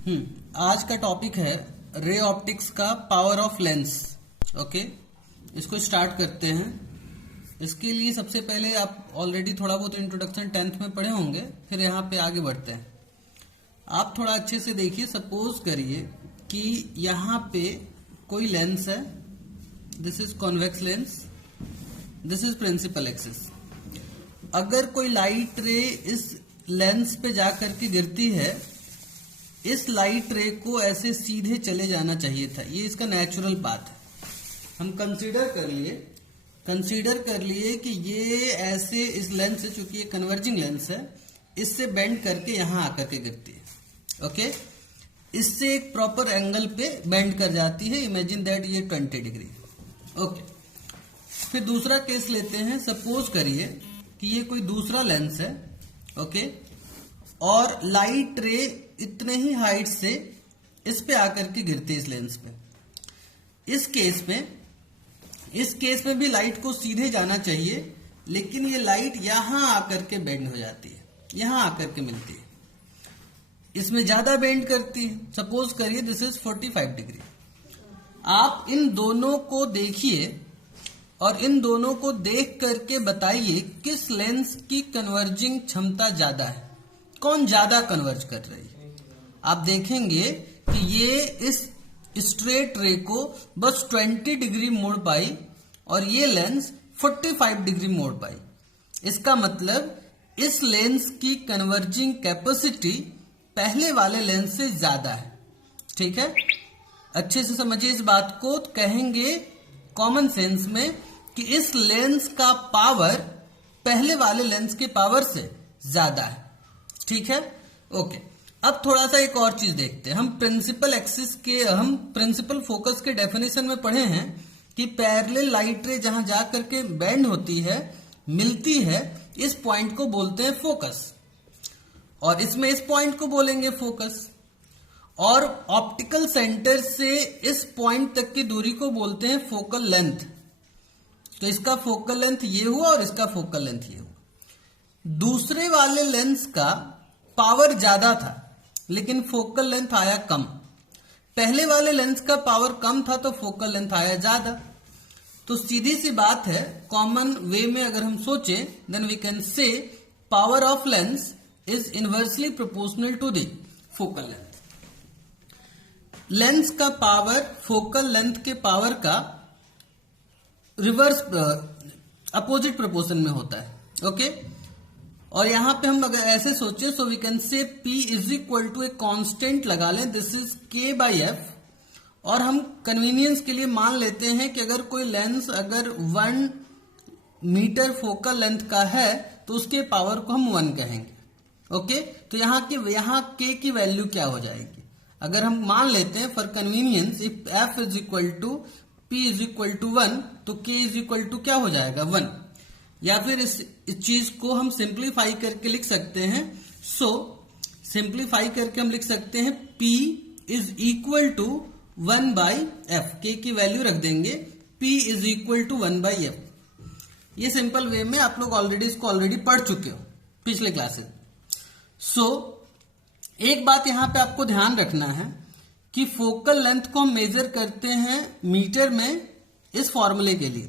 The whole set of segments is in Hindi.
आज का टॉपिक है रे ऑप्टिक्स का पावर ऑफ लेंस। ओके, इसको स्टार्ट करते हैं। इसके लिए सबसे पहले आप ऑलरेडी थोड़ा बहुत इंट्रोडक्शन 10th में पढ़े होंगे, फिर यहाँ पे आगे बढ़ते हैं। आप थोड़ा अच्छे से देखिए। सपोज करिए कि यहाँ पे कोई लेंस है, this is convex lens, this is principal axis. अगर कोई लाइट रे इस लेंस पे जा करके गिरती है, इस लाइट रे को ऐसे सीधे चले जाना चाहिए था। ये इसका नेचुरल पाथ है। हम कंसीडर कर लिए कि ये ऐसे इस लेंस से, चूंकि ये कन्वर्जिंग लेंस है, इससे बेंड करके यहां आकर के गिरती है। ओके, इससे एक प्रॉपर एंगल पे बेंड कर जाती है। इमेजिन दैट ये 20 डिग्री। ओके, फिर दूसरा केस लेते हैं। सपोज करिए कि ये कोई दूसरा लेंस है। ओके, और लाइट रे इतने ही हाइट से इस पे आकर के गिरती है, इस लेंस पे। इस केस में भी लाइट को सीधे जाना चाहिए, लेकिन ये लाइट यहां आकर के बेंड हो जाती है, यहां आकर के मिलती है, इसमें ज्यादा बेंड करती है। सपोज करिए दिस इज 45 डिग्री। आप इन दोनों को देखिए और इन दोनों को देख करके बताइए किस लेंस की कन्वर्जिंग क्षमता ज्यादा है, कौन ज्यादा कन्वर्ज कर रही है। आप देखेंगे कि ये इस स्ट्रेट रे को बस 20 डिग्री मोड़ पाई और ये लेंस 45 डिग्री मोड़ पाई। इसका मतलब इस लेंस की कन्वर्जिंग कैपेसिटी पहले वाले लेंस से ज्यादा है। ठीक है, अच्छे से समझिए इस बात को। कहेंगे कॉमन सेंस में कि इस लेंस का पावर पहले वाले लेंस के पावर से ज्यादा है। ठीक है, ओके। अब थोड़ा सा एक और चीज देखते हैं। हम प्रिंसिपल फोकस के डेफिनेशन में पढ़े हैं कि पैरेलल लाइट रे जहां जा करके बेंड होती है, मिलती है, इस पॉइंट को बोलते हैं फोकस, और इसमें इस पॉइंट को बोलेंगे फोकस, और ऑप्टिकल सेंटर से इस पॉइंट तक की दूरी को बोलते हैं फोकल लेंथ। तो इसका फोकल लेंथ ये हुआ और इसका फोकल लेंथ ये हुआ। दूसरे वाले लेंस का पावर ज्यादा था, लेकिन फोकल लेंथ आया कम। पहले वाले लेंस का पावर कम था, तो फोकल लेंथ आया ज्यादा। तो सीधी सी बात है, कॉमन वे में अगर हम सोचें, then we can say power of lens is inversely proportional to the focal length. Lens का पावर फोकल लेंथ के पावर का रिवर्स अपोजिट प्रोपोर्शन में होता है। ओके, और यहां पे हम अगर ऐसे सोचे, so we can say P is equal to a constant लगा लें, this is K by F। और हम कन्वीनियंस के लिए मान लेते हैं कि अगर कोई लेंस अगर 1 मीटर फोकल लेंथ का है, तो उसके पावर को हम 1 कहेंगे। ओके, तो यहाँ K की वैल्यू क्या हो जाएगी? अगर हम मान लेते हैं for convenience, if F is equal to P is equal to 1, तो K इज इक्वल टू क्या हो जाएगा? 1। या फिर इस चीज को हम सिंप्लीफाई करके लिख सकते हैं। सिंप्लीफाई करके हम लिख सकते हैं P is equal to 1 by F। K की वैल्यू रख देंगे, P is equal to 1 by F। ये सिंपल वे में आप लोग इसको पढ़ चुके हो पिछले क्लासेस। एक बात यहां पे आपको ध्यान रखना है कि फोकल लेंथ को हम मेजर करते हैं मीटर में इस फॉर्मूले के लिए,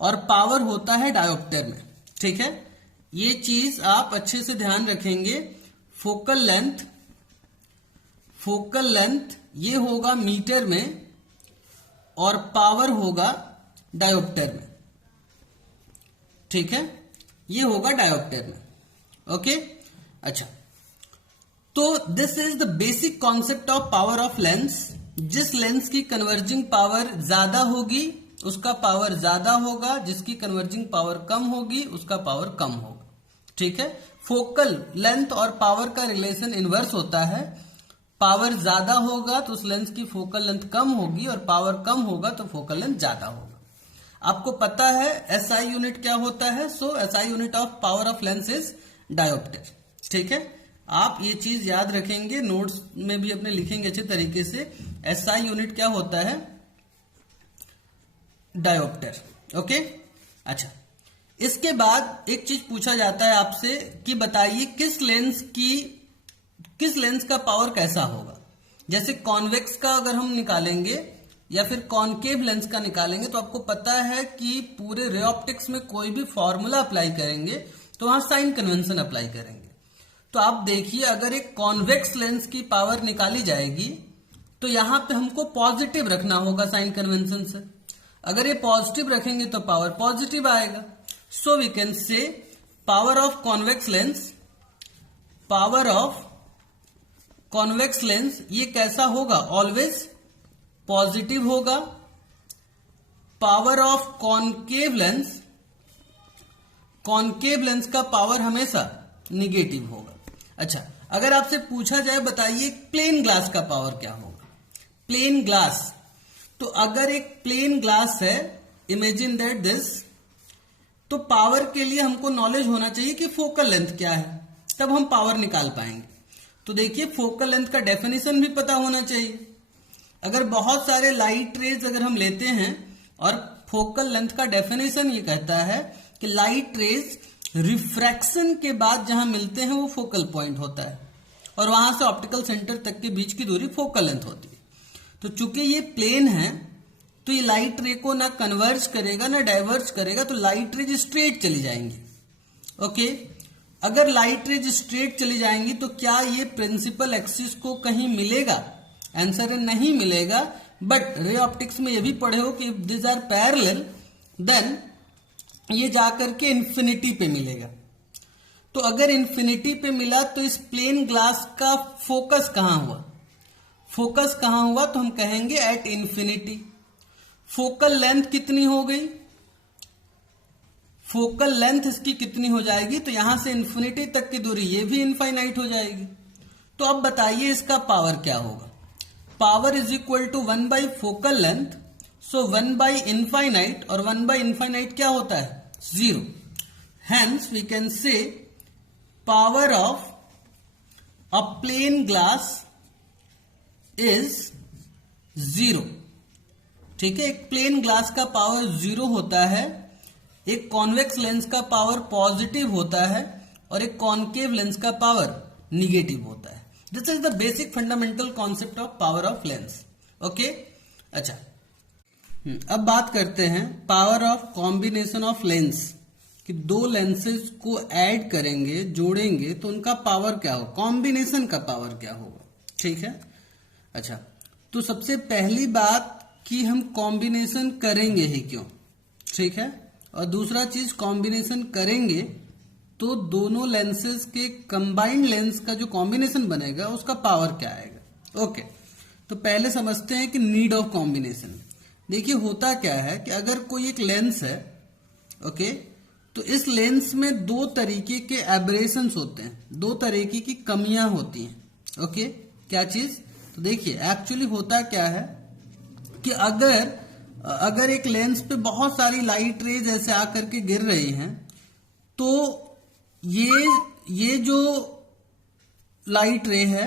और पावर होता है डायोप्टर में। ठीक है, ये चीज आप अच्छे से ध्यान रखेंगे। फोकल लेंथ ये होगा मीटर में और पावर होगा डायोप्टर में। ठीक है, ये होगा डायोप्टर में। ओके, अच्छा, तो this is the basic concept of power of lens. जिस लेंस की कन्वर्जिंग पावर ज्यादा होगी उसका पावर ज्यादा होगा, जिसकी कन्वर्जिंग पावर कम होगी उसका पावर कम होगा। ठीक है, फोकल लेंथ और पावर का रिलेशन इनवर्स होता है। पावर ज्यादा होगा तो उस लेंस की फोकल लेंथ कम होगी, और पावर कम होगा तो फोकल लेंथ ज्यादा होगा। आपको पता है SI यूनिट क्या होता है? SI unit of power of lens is dioptre. ठीक है, आप ये चीज याद रखेंगे, नोट्स में भी अपने लिखेंगे अच्छे तरीके से। SI यूनिट क्या होता है? डायोप्टर। ओके, अच्छा, इसके बाद एक चीज पूछा जाता है आपसे कि बताइए किस लेंस का पावर कैसा होगा। जैसे कॉन्वेक्स का अगर हम निकालेंगे या फिर कॉनकेव लेंस का निकालेंगे तो आपको पता है कि पूरे रे ऑप्टिक्स में कोई भी फॉर्मूला अप्लाई करेंगे तो वहां साइन कन्वेंशन अप्लाई करेंगे। तो आप देखिए, अगर एक कॉन्वेक्स लेंस की पावर निकाली जाएगी तो यहां पे हमको पॉजिटिव रखना होगा साइन कन्वेंशन से। अगर ये पॉजिटिव रखेंगे तो पावर पॉजिटिव आएगा। So we can say power of convex lens ये कैसा होगा, ऑलवेज पॉजिटिव होगा। पावर ऑफ कॉनकेव लेंस का पावर हमेशा निगेटिव होगा। अच्छा, अगर आपसे पूछा जाए बताइए प्लेन ग्लास का पावर क्या होगा। प्लेन ग्लास, तो अगर एक प्लेन ग्लास है, इमेजिन दैट दिस, तो पावर के लिए हमको नॉलेज होना चाहिए कि फोकल लेंथ क्या है, तब हम पावर निकाल पाएंगे। तो देखिए, फोकल लेंथ का डेफिनेशन भी पता होना चाहिए। अगर बहुत सारे लाइट रेज अगर हम लेते हैं और फोकल लेंथ का डेफिनेशन ये कहता है कि लाइट रेज रिफ्रैक्शन के बाद जहां मिलते हैं वो फोकल पॉइंट होता है और वहां से ऑप्टिकल सेंटर तक के बीच की दूरी फोकल लेंथ होती है। तो चूंकि ये प्लेन है तो ये लाइट रे को ना कन्वर्ज करेगा ना डाइवर्ज करेगा, तो लाइट रेज स्ट्रेट चली जाएंगी। ओके, अगर लाइट रेज स्ट्रेट चली जाएंगी तो क्या ये प्रिंसिपल एक्सिस को कहीं मिलेगा? आंसर है नहीं मिलेगा। बट रे ऑप्टिक्स में ये भी पढ़े हो कि if this are parallel then ये जाकर के इंफिनिटी पे मिलेगा। तो अगर इंफिनिटी पे मिला तो इस प्लेन ग्लास का फोकस कहां हुआ? फोकस कहां हुआ तो हम कहेंगे एट इंफिनिटी। फोकल लेंथ कितनी हो गई? फोकल लेंथ इसकी कितनी हो जाएगी? तो यहां से इंफिनिटी तक की दूरी ये भी इनफाइनाइट हो जाएगी। तो अब बताइए इसका पावर क्या होगा? Power is equal to 1 by focal length. So 1 by infinite, और 1 बाई इनफाइनाइट क्या होता है? 0। Hence we can say power of a plane glass is 0। ठीक है, एक प्लेन ग्लास का पावर 0 होता है, एक कॉन्वेक्स लेंस का पावर पॉजिटिव होता है और एक कॉनकेव लेंस का पावर निगेटिव होता है। This is the basic fundamental concept of power of lens. Okay, अच्छा, अब बात करते हैं power of combination of lens, कि दो लेंसेज को ऐड करेंगे, जोड़ेंगे तो उनका पावर क्या होगा, कॉम्बिनेशन का पावर क्या होगा। ठीक है, अच्छा, तो सबसे पहली बात कि हम कॉम्बिनेशन करेंगे ही क्यों, ठीक है, और दूसरा चीज कॉम्बिनेशन करेंगे तो दोनों लेंसेज के कंबाइंड लेंस का जो कॉम्बिनेशन बनेगा उसका पावर क्या आएगा। ओके, तो पहले समझते हैं कि नीड ऑफ कॉम्बिनेशन। देखिए होता क्या है कि अगर कोई एक लेंस है, ओके, तो इस लेंस में दो तरीके के एब्रेशंस होते हैं, दो तरीके की कमियां होती हैं। ओके, क्या चीज? तो देखिए एक्चुअली होता क्या है कि अगर एक लेंस पे बहुत सारी लाइट रेज ऐसे आकर के गिर रही हैं तो ये जो लाइट रे है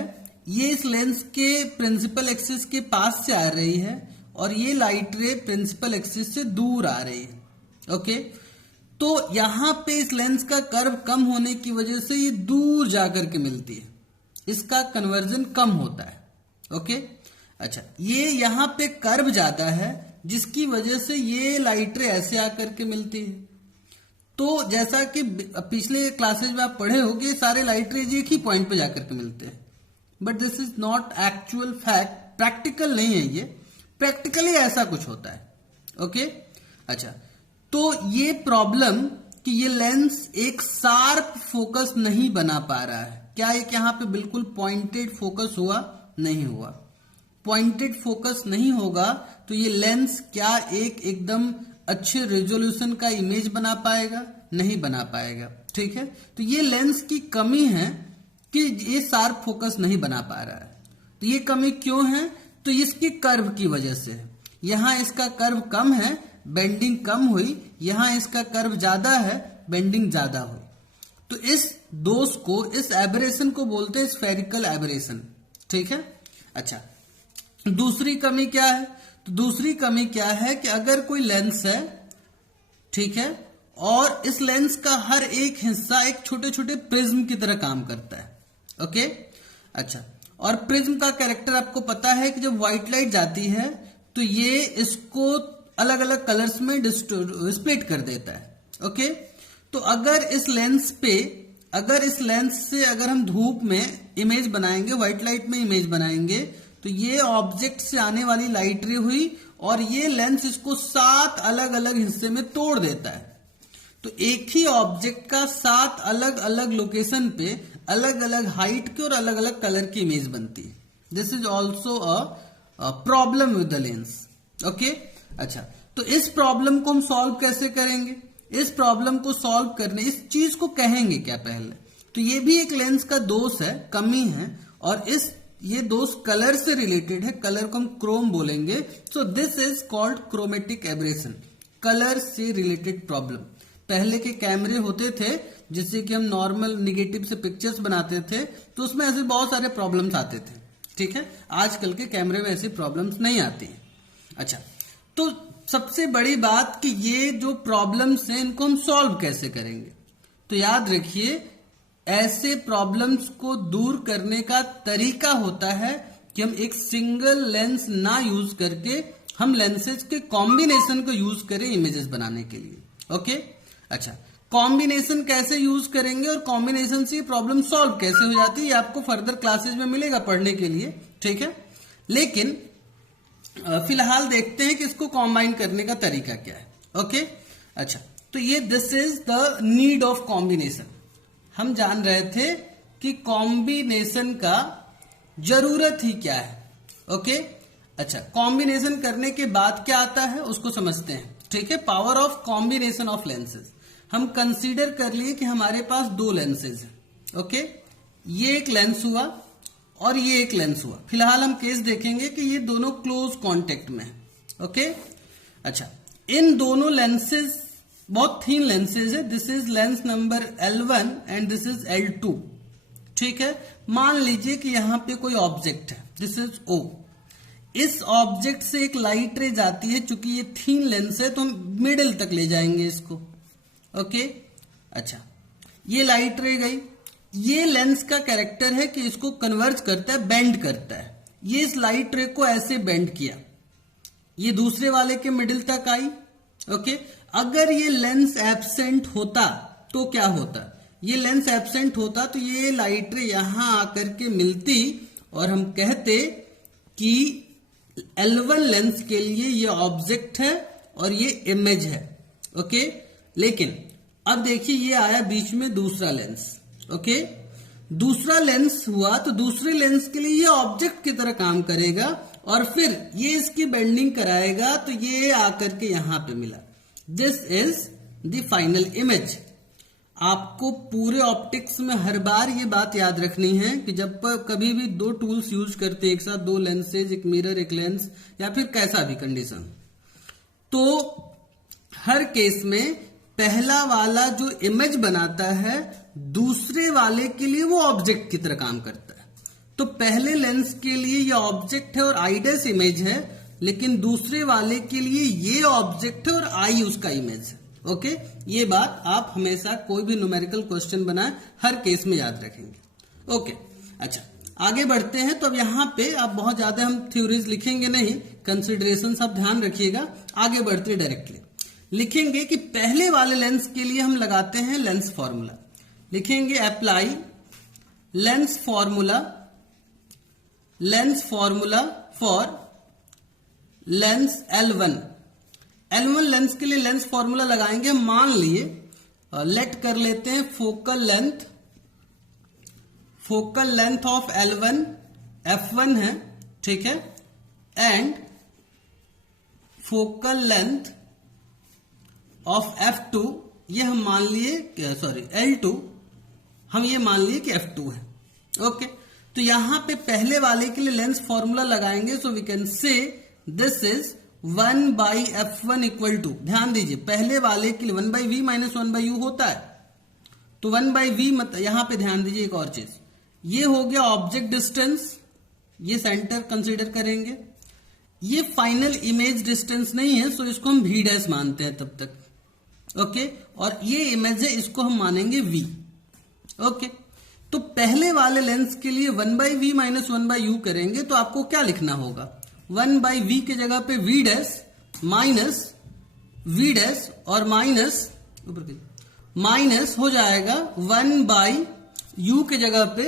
ये इस लेंस के प्रिंसिपल एक्सिस के पास से आ रही है और ये लाइट रे प्रिंसिपल एक्सिस से दूर आ रही है। ओके, तो यहां पे इस लेंस का कर्व कम होने की वजह से ये दूर जाकर के मिलती है, इसका कन्वर्जन कम होता है। ओके, अच्छा, ये यहां पे कर्व ज्यादा है जिसकी वजह से ये लाइट रे ऐसे आकर के मिलती है। तो जैसा कि पिछले क्लासेज में आप पढ़े हो कि सारे लाइट रेज एक ही पॉइंट पे जाकर के मिलते हैं, but this is not actual fact, practical नहीं है ये, प्रैक्टिकली ऐसा कुछ होता है। ओके, अच्छा, तो ये प्रॉब्लम कि ये लेंस एक शार्प फोकस नहीं बना पा रहा है, क्या एक यहां पे बिल्कुल पॉइंटेड फोकस हुआ? नहीं हुआ। पॉइंटेड फोकस नहीं होगा तो ये लेंस क्या एक एकदम अच्छे रेजोल्यूशन का इमेज बना पाएगा? नहीं बना पाएगा। ठीक है, तो ये लेंस की कमी है कि ये शार्प फोकस नहीं बना पा रहा है। तो ये कमी क्यों है? तो इसकी कर्व की वजह से है। यहां इसका कर्व कम है, बेंडिंग कम हुई, यहां इसका कर्व ज्यादा है, बेंडिंग ज्यादा हुई। तो इस दोष को, इस एबरेशन को बोलते हैं स्फेरिकल एबरेशन। ठीक है, अच्छा, दूसरी कमी क्या है? तो दूसरी कमी क्या है कि अगर कोई लेंस है, ठीक है, और इस लेंस का हर एक हिस्सा एक छोटे छोटे प्रिज्म की तरह काम करता है। ओके, अच्छा, और प्रिज्म का कैरेक्टर आपको पता है कि जब व्हाइट लाइट जाती है तो ये इसको अलग अलग कलर्स में स्प्लिट कर देता है। ओके, तो अगर इस लेंस से अगर हम धूप में इमेज बनाएंगे, व्हाइट लाइट में इमेज बनाएंगे, तो ये ऑब्जेक्ट से आने वाली लाइट रे हुई और ये लेंस इसको 7 अलग अलग हिस्से में तोड़ देता है। तो एक ही ऑब्जेक्ट का 7 अलग अलग लोकेशन पे अलग अलग हाइट की और अलग अलग कलर की इमेज बनती है। This is also a problem with the lens. Okay, अच्छा, तो इस प्रॉब्लम को हम सॉल्व कैसे करेंगे? इस प्रॉब्लम को सॉल्व करने, इस चीज को कहेंगे क्या पहले? तो ये भी एक लेंस का दोष है, कमी है, और ये दोष कलर से रिलेटेड है। कलर को हम क्रोम बोलेंगे। So this is called chromatic aberration, colour से रिलेटेड प्रॉब्लम। पहले के कैमरे होते थे जिससे कि हम नॉर्मल निगेटिव से पिक्चर्स बनाते थे, तो उसमें ऐसे बहुत सारे प्रॉब्लम्स आते थे। ठीक है, आजकल के कैमरे में ऐसी प्रॉब्लम्स नहीं आती। अच्छा, तो सबसे बड़ी बात कि ये जो प्रॉब्लम्स हैं इनको हम सॉल्व कैसे करेंगे? तो याद रखिए, ऐसे प्रॉब्लम्स को दूर करने का तरीका होता है कि हम एक सिंगल लेंस ना यूज करके हम लेंसेज के कॉम्बिनेशन को यूज करें इमेजेस बनाने के लिए। ओके, अच्छा, कॉम्बिनेशन कैसे यूज करेंगे और कॉम्बिनेशन से प्रॉब्लम सॉल्व कैसे हो जाती है, ये आपको फर्दर क्लासेस में मिलेगा पढ़ने के लिए। ठीक है, लेकिन फिलहाल देखते हैं कि इसको कॉम्बाइन करने का तरीका क्या है। ओके, अच्छा, तो ये this is the need of combination. हम जान रहे थे कि कॉम्बिनेशन का जरूरत ही क्या है। ओके, अच्छा, कॉम्बिनेशन करने के बाद क्या आता है उसको समझते हैं। ठीक है, power of combination of lenses. हम कंसीडर कर लिए कि हमारे पास 2 लेंसेज हैं। ओके, ये एक लेंस हुआ और ये एक लेंस हुआ। फिलहाल हम केस देखेंगे कि ये दोनों क्लोज कांटेक्ट में है। ओके, अच्छा, इन दोनों लेंसेज बहुत थीन लेंसेज है। This is lens number L1 and this is L2। ठीक है, मान लीजिए कि यहां पे कोई ऑब्जेक्ट है, दिस इज O। इस ऑब्जेक्ट से एक लाइट रे जाती है, चूंकि ये थीन लेंस है तो हम मिडिल तक ले जाएंगे इसको। ओके, अच्छा, ये लाइट रे गई। ये लेंस का कैरेक्टर है कि इसको कन्वर्ज करता है, बेंड करता है। ये इस लाइट रे को ऐसे बेंड किया, ये दूसरे वाले के मिडिल तक आई। ओके, अगर ये लेंस एब्सेंट होता तो क्या होता? ये लेंस एब्सेंट होता तो ये लाइट रे यहां आकर के मिलती और हम कहते कि L1 लेंस के लिए ये ऑब्जेक्ट है और ये इमेज है। ओके, लेकिन अब देखिए ये आया बीच में दूसरा लेंस। ओके, दूसरा लेंस हुआ तो दूसरे लेंस के लिए ये ऑब्जेक्ट की तरह काम करेगा और फिर ये इसकी बेंडिंग कराएगा तो ये आकर के यहां पे मिला। This is the final image. आपको पूरे ऑप्टिक्स में हर बार ये बात याद रखनी है कि जब कभी भी 2 टूल्स यूज करते हैं एक साथ, 2 लेंसेज, एक मिरर, एक लेंस, या फिर कैसा भी कंडीशन, तो हर केस में पहला वाला जो इमेज बनाता है दूसरे वाले के लिए वो ऑब्जेक्ट की तरह काम करता है। तो पहले लेंस के लिए ये ऑब्जेक्ट है और आई डैश इमेज है, लेकिन दूसरे वाले के लिए ये ऑब्जेक्ट है और आई उसका इमेज है। ओके, ये बात आप हमेशा कोई भी न्यूमेरिकल क्वेश्चन बनाए हर केस में याद रखेंगे। ओके, अच्छा, आगे बढ़ते हैं। तो अब यहां पे आप बहुत ज्यादा हम थ्योरीज लिखेंगे नहीं, कंसिडरेशन आप ध्यान रखिएगा। आगे बढ़ते डायरेक्टली लिखेंगे कि पहले वाले लेंस के लिए हम लगाते हैं लेंस फॉर्मूला। लिखेंगे apply lens formula for Lenz L1। L1 lens के लिए लेंस फॉर्मूला लगाएंगे। मान लिए लेट कर लेते हैं focal length of L1 F1 है। ठीक है, and focal length of F2 ये हम मान लिए, सॉरी L2 हम ये मान लिए कि F2 है। ओके, तो यहां पे पहले वाले के लिए लेंस फॉर्मूला लगाएंगे। So we can say this is 1/F1 equal to, ध्यान दीजिए पहले वाले के लिए 1/V माइनस 1/U होता है, तो 1/V मतलब यहां पे ध्यान दीजिए एक और चीज, ये हो गया ऑब्जेक्ट डिस्टेंस, ये सेंटर कंसीडर करेंगे। ये फाइनल इमेज डिस्टेंस नहीं है, सो इसको हम V डैश मानते हैं तब तक। ओके, और ये इमेज है, इसको हम मानेंगे V। ओके, तो पहले वाले लेंस के लिए 1/v माइनस 1/u करेंगे तो आपको क्या लिखना होगा, 1/v के जगह पे v dash minus v dash और माइनस हो जाएगा 1/u के जगह पे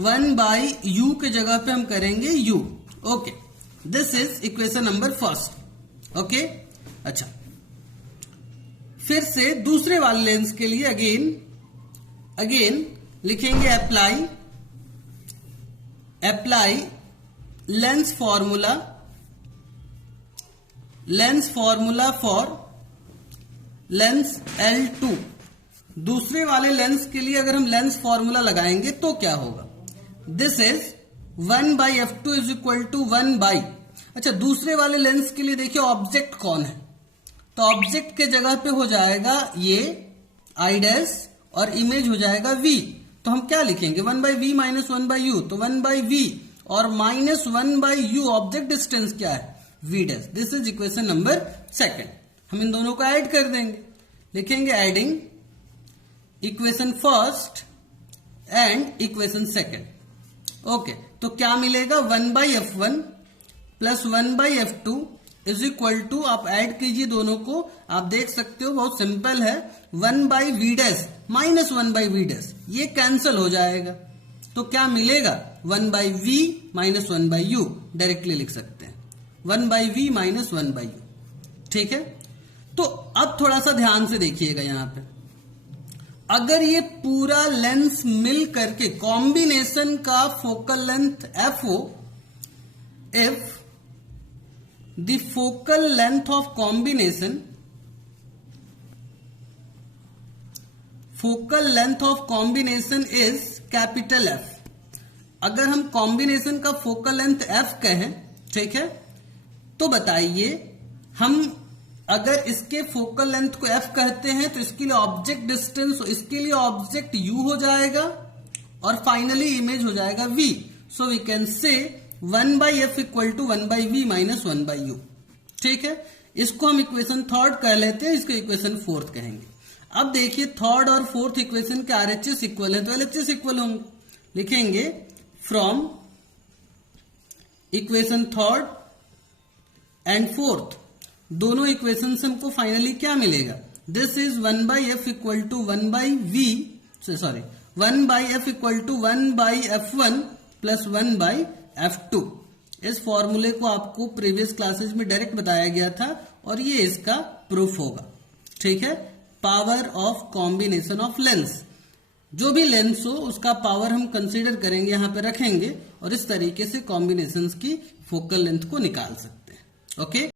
1/u के जगह पे हम करेंगे u। Okay, this is equation number first. Okay, अच्छा फिर से दूसरे वाले लेंस के लिए अगेन लिखेंगे apply lens formula for Lenz L2। दूसरे वाले लेंस के लिए अगर हम लेंस फॉर्मूला लगाएंगे तो क्या होगा, this is 1/f2 is equal to 1/। अच्छा, दूसरे वाले लेंस के लिए देखिए ऑब्जेक्ट कौन है, तो ऑब्जेक्ट के जगह पे हो जाएगा ये आई डैश और इमेज हो जाएगा v। तो हम क्या लिखेंगे, 1/v माइनस 1/u, तो 1/v और माइनस 1/u ऑब्जेक्ट डिस्टेंस क्या है, v dash. This is equation number second. हम इन दोनों को ऐड कर देंगे, लिखेंगे adding equation first and equation second. Okay, तो क्या मिलेगा, 1/f1 plus 1/f2 is equal to, आप ऐड कीजिए दोनों को, आप देख सकते हो बहुत सिंपल है, 1/v dash minus 1/v dash, ये कैंसिल हो जाएगा तो क्या मिलेगा, 1/v माइनस 1/u, डायरेक्टली लिख सकते हैं 1/v माइनस 1/u। ठीक है, तो अब थोड़ा सा ध्यान से देखिएगा यहां पे, अगर ये पूरा लेंस मिल करके कॉम्बिनेशन का फोकल लेंथ f हो, if the focal length of combination is capital F। अगर हम कॉम्बिनेशन का फोकल लेंथ f कहें, ठीक है, तो बताइए हम अगर इसके फोकल लेंथ को f कहते हैं तो इसके लिए ऑब्जेक्ट डिस्टेंस, इसके लिए ऑब्जेक्ट u हो जाएगा और फाइनली इमेज हो जाएगा v। सो वी कैन से 1/f equal to 1/v minus 1/u। ठीक है, इसको हम इक्वेशन थर्ड कह लेते हैं, इसको इक्वेशन फोर्थ कहेंगे। अब देखिए थर्ड और फोर्थ इक्वेशन के RHS इक्वल है तो LHS इक्वल होंगे, लिखेंगे from equation third and fourth, दोनों इक्वेशन से हमको फाइनली क्या मिलेगा, this is 1/f equal to 1/f equal to 1/f1 plus 1/f2। इस फॉर्मूले को आपको प्रीवियस क्लासेस में डायरेक्ट बताया गया था और ये इसका प्रूफ होगा। ठीक है, power of combination of lens, जो भी लेंस हो उसका पावर हम कंसीडर करेंगे, यहां पे रखेंगे और इस तरीके से कॉम्बिनेशंस की फोकल लेंथ को निकाल सकते हैं। ओके।